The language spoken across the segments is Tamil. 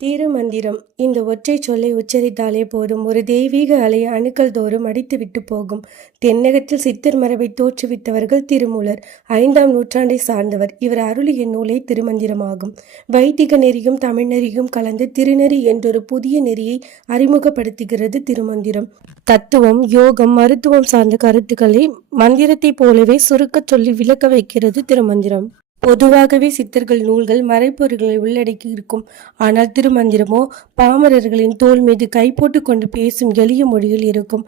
திருமந்திரம். இந்த ஒற்றைச் சொல்லை உச்சரித்தாலே போதும், ஒரு தெய்வீக அலை அணுக்கள் தோறும் அடித்துவிட்டு போகும். தென்னகத்தில் சித்தர் மரபை தோற்றுவித்தவர்கள் திருமூலர். 5ஆம் நூற்றாண்டை சார்ந்தவர். இவர் அருளிய நூலே திருமந்திரமாகும். வைதிக நெறியும் தமிழ் நெறியும் கலந்து திருநெறி என்றொரு புதிய நெறியை அறிமுகப்படுத்துகிறது திருமந்திரம். தத்துவம், யோகம், மருத்துவம் சார்ந்த கருத்துக்களை மந்திரத்தைப் போலவே சுருக்கச் சொல்லி விளக்க வைக்கிறது திருமந்திரம். பொதுவாகவே சித்தர்கள் நூல்கள் மறைப்பொருள்களை உள்ளடக்கி இருக்கும். ஆனால் திருமந்திரமோ பாமரர்களின் தோள் மீது கை போட்டு கொண்டு பேசும் எளிய மொழியில் இருக்கும்.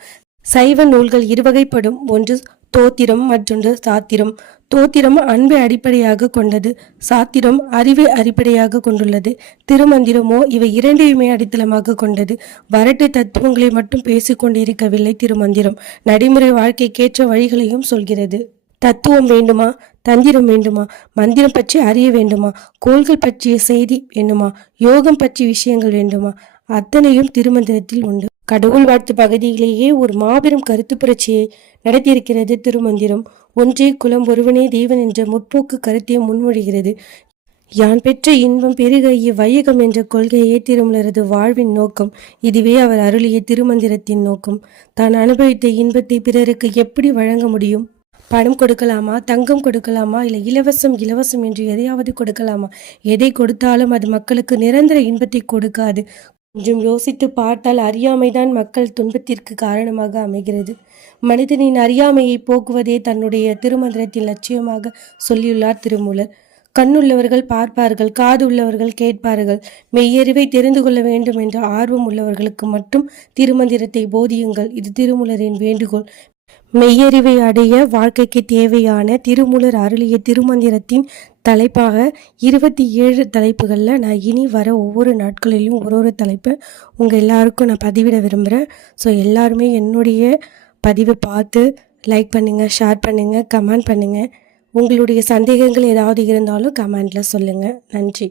சைவ நூல்கள் இருவகைப்படும். ஒன்று தோத்திரம், மற்றொன்று சாத்திரம். தோத்திரம் அன்பை அடிப்படையாக கொண்டது, சாத்திரம் அறிவை அடிப்படையாக கொண்டுள்ளது. திருமந்திரமோ இவை இரண்டையுமே அடித்தளமாக கொண்டது. வரட்டு தத்துவங்களை மட்டும் பேசிக்கொண்டிருக்கவில்லை திருமந்திரம். நடைமுறை வாழ்க்கைக்கேற்ற வழிகளையும் சொல்கிறது. தத்துவம் வேண்டுமா? தந்திரம் வேண்டுமா? மந்திரம் பற்றி அறிய வேண்டுமா? கோள்கள் பற்றிய செய்தி வேண்டுமா? யோகம் பற்றிய விஷயங்கள் வேண்டுமா? அத்தனையும் திருமந்திரத்தில் உண்டு. கடவுள் வாழ்த்து பகுதியிலேயே ஒரு மாபெரும் கருத்து புரட்சியை நடத்தியிருக்கிறது திருமந்திரம். ஒன்றே குலம், ஒருவனே தேவன் என்ற முற்போக்கு கருத்தை முன்மொழிகிறது. யான் பெற்ற இன்பம் பெருக இவ்வையகம் என்ற கொள்கையே திருமூலரது வாழ்வின் நோக்கம். இதுவே அவர் அருளிய திருமந்திரத்தின் நோக்கம். தான் அனுபவித்த இன்பத்தை பிறருக்கு எப்படி வழங்க முடியும்? பணம் கொடுக்கலாமா? தங்கம் கொடுக்கலாமா? இல்லை இலவசம் என்று எதையாவது கொடுக்கலாமா? எதை கொடுத்தாலும் அது மக்களுக்கு நிரந்தர இன்பத்தை கொடுக்காது. கொஞ்சம் யோசித்து பார்த்தால் அறியாமைதான் மக்கள் துன்பத்திற்கு காரணமாக அமைகிறது. மனிதனின் அறியாமையை போக்குவதே தன்னுடைய திருமந்திரத்தின் லட்சியமாக சொல்லியுள்ளார் திருமூலர். கண்ணுள்ளவர்கள் பார்ப்பார்கள், காது உள்ளவர்கள் கேட்பார்கள். மெய்யறிவை தெரிந்து கொள்ள வேண்டும் என்ற ஆர்வம் உள்ளவர்களுக்கு மட்டும் திருமந்திரத்தை போதியுங்கள். இது திருமூலரின் வேண்டுகோள். மெய்யறிவை அடைய வாழ்க்கைக்கு தேவையான திருமூலர் அருளிய திருமந்திரத்தின் தலைப்பாக 27 தலைப்புகளில் நான் இனி வர ஒவ்வொரு நாட்களிலும் ஒரு தலைப்பை உங்கள் எல்லாருக்கும் நான் பதிவிட விரும்புகிறேன். ஸோ எல்லாருமே என்னுடைய பதிவை பார்த்து லைக் பண்ணுங்கள், ஷேர் பண்ணுங்கள், கமெண்ட் பண்ணுங்கள். உங்களுடைய சந்தேகங்கள் ஏதாவது இருந்தாலும் கமெண்டில் சொல்லுங்கள். நன்றி.